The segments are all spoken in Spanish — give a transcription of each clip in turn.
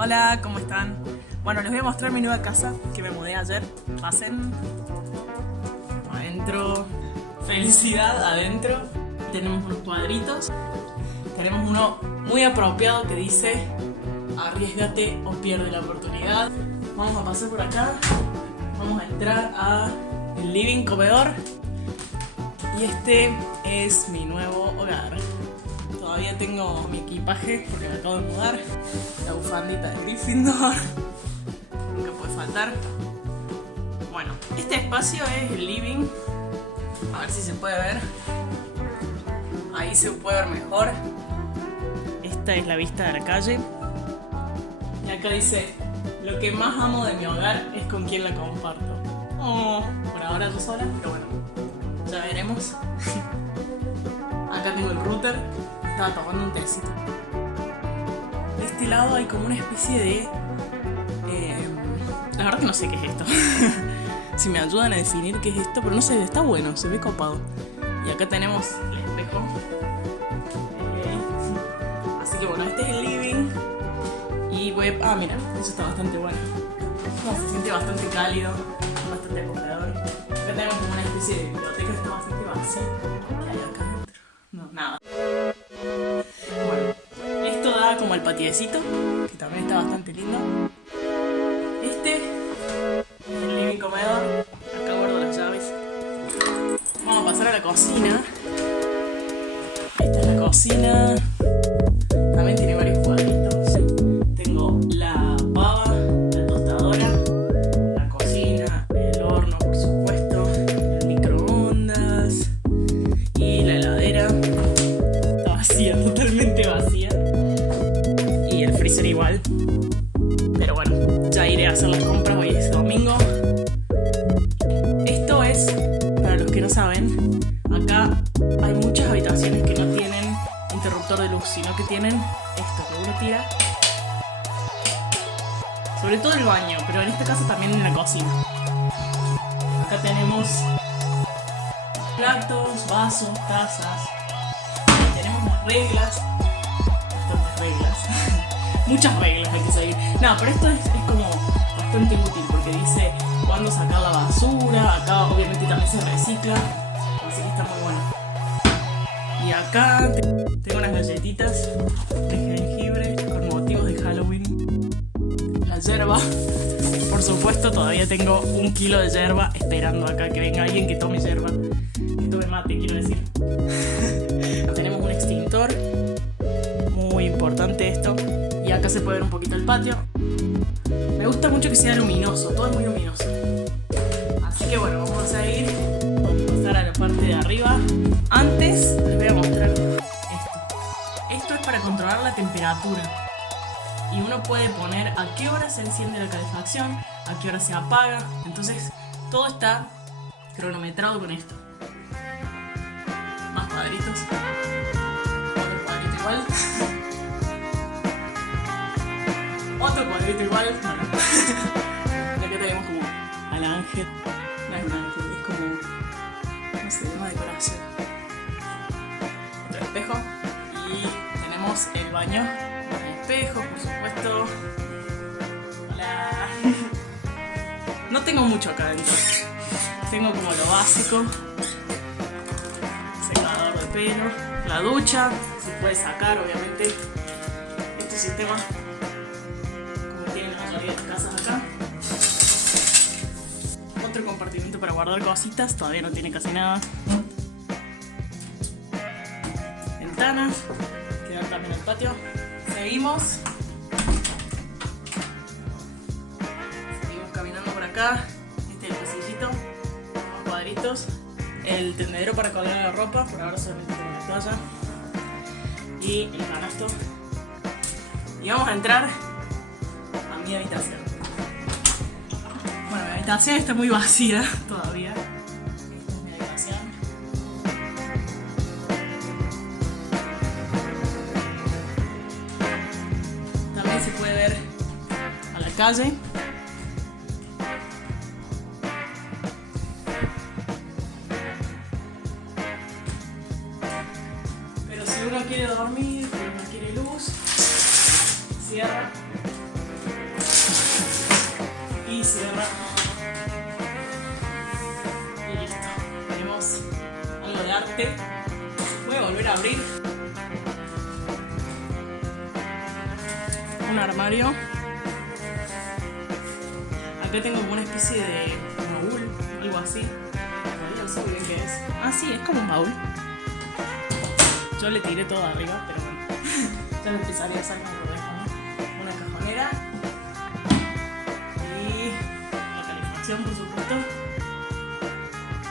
Hola, ¿cómo están? Bueno, les voy a mostrar mi nueva casa que me mudé ayer. Pasen. Adentro. Felicidad adentro. Tenemos unos cuadritos. Tenemos uno muy apropiado que dice: arriesgate o pierde la oportunidad. Vamos a pasar por acá. Vamos a entrar a el living comedor. Y este es mi nuevo hogar. Todavía tengo mi equipaje porque me acabo de mudar. La bufandita de Gryffindor. Nunca puede faltar. Bueno, este espacio es el living. A ver si se puede ver. Ahí se puede ver mejor. Esta es la vista de la calle. Y acá dice: lo que más amo de mi hogar es con quien la comparto. Oh, por ahora yo sola, pero bueno, ya veremos. Acá tengo el router. Estaba tomando un tecito. De este lado hay como una especie de... la verdad que no sé qué es esto. Si me ayudan a definir qué es esto, pero no sé, está bueno, se ve copado. Y acá tenemos el espejo. Así que bueno, este es el living. Y web... Ah, mira, eso está bastante bueno. Como se siente bastante cálido, bastante acogedor. Acá tenemos como una especie de biblioteca, está bastante vacía. ¿Qué hay acá adentro? No, nada. Como el patiecito, que también está bastante lindo. Este es el living comedor. Acá guardo las llaves. Vamos a pasar a la cocina. Esta es la cocina. También tiene varios cuadritos. Tengo la pava, la tostadora, la cocina, el horno, por supuesto, el microondas y la heladera. Está vacía, totalmente vacía. Y el freezer igual. Pero bueno, ya iré a hacer las compras. Hoy es domingo. Esto es, para los que no saben, acá hay muchas habitaciones que no tienen interruptor de luz, sino que tienen esto que uno tira. Sobre todo el baño, pero en este caso también en la cocina. Acá tenemos platos, vasos, tazas. Tenemos las reglas. Bastantes reglas. Muchas reglas hay que seguir. No, pero esto es como bastante útil porque dice cuándo sacar la basura. Acá obviamente también se recicla, así que está muy bueno. Y acá tengo unas galletitas de jengibre con motivos de Halloween. La yerba, por supuesto, todavía tengo 1 kilo de yerba esperando acá que venga alguien que tome yerba. Que tome mate, quiero decir. Tenemos un extintor. Muy importante esto. Y acá se puede ver un poquito el patio. Me gusta mucho que sea luminoso, todo es muy luminoso. Así que bueno, vamos a ir. Vamos a pasar a la parte de arriba. Antes les voy a mostrar esto. Esto es para controlar la temperatura. Y uno puede poner a qué hora se enciende la calefacción, a qué hora se apaga. Entonces todo está cronometrado con esto. Más cuadritos. Otro cuadrito igual. Otro cuadrito igual. Bueno. Y acá tenemos como al ángel. No es un ángel, es como... no sé, una decoración. Otro espejo. Y tenemos el baño. El espejo, por supuesto. Hola. No tengo mucho acá adentro. Tengo como lo básico. Secador de pelo. La ducha. Se puede sacar, obviamente. Este sistema... casas acá. Otro compartimento para guardar cositas, todavía no tiene casi nada. Ventanas, queda también el patio. Seguimos caminando por acá. Este es el pasillito, los cuadritos, el tendedero para colgar la ropa, por ahora solamente tengo la toalla y el canasto. Y vamos a entrar a mi habitación. Bueno, mi habitación está muy vacía todavía. Esta es mi habitación. También se puede ver a la calle. Pero si uno quiere dormir, pero no quiere luz, cierra este. Voy a volver a abrir un armario. Acá tengo como una especie de baúl, algo así. No sé muy bien qué es. Ah, sí, es como un baúl. Yo le tiré todo arriba, pero bueno. Ya lo empezaría a hacer cuando lo dejo, ¿no? Una cajonera. Y la calefacción, por supuesto.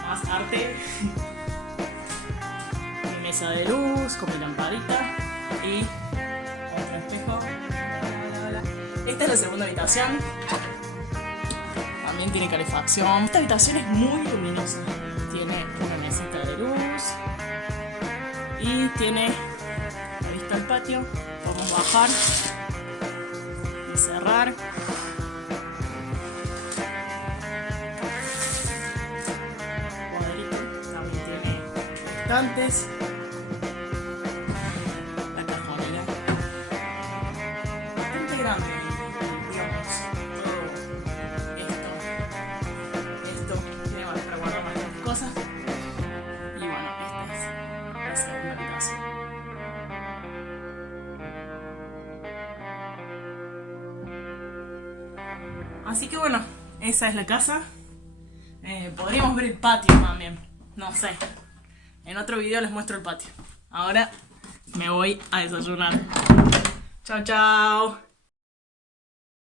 Más arte. Mi mesa de luz con mi lamparita. Y otro espejo. Esta es la segunda habitación. También tiene calefacción. Esta habitación es muy luminosa. Tiene una mesita de luz. Y tiene la vista al patio. Podemos bajar y cerrar. Cuadrito. También tiene estantes. La cajonera. Bastante grande. Digamos, todo esto tiene para guardar bastantes cosas. Y bueno, esta es la segunda habitación. Así que bueno, esa es la casa. Podríamos ver el patio también. No sé. En otro video les muestro el patio. Ahora me voy a desayunar. Chao, chao.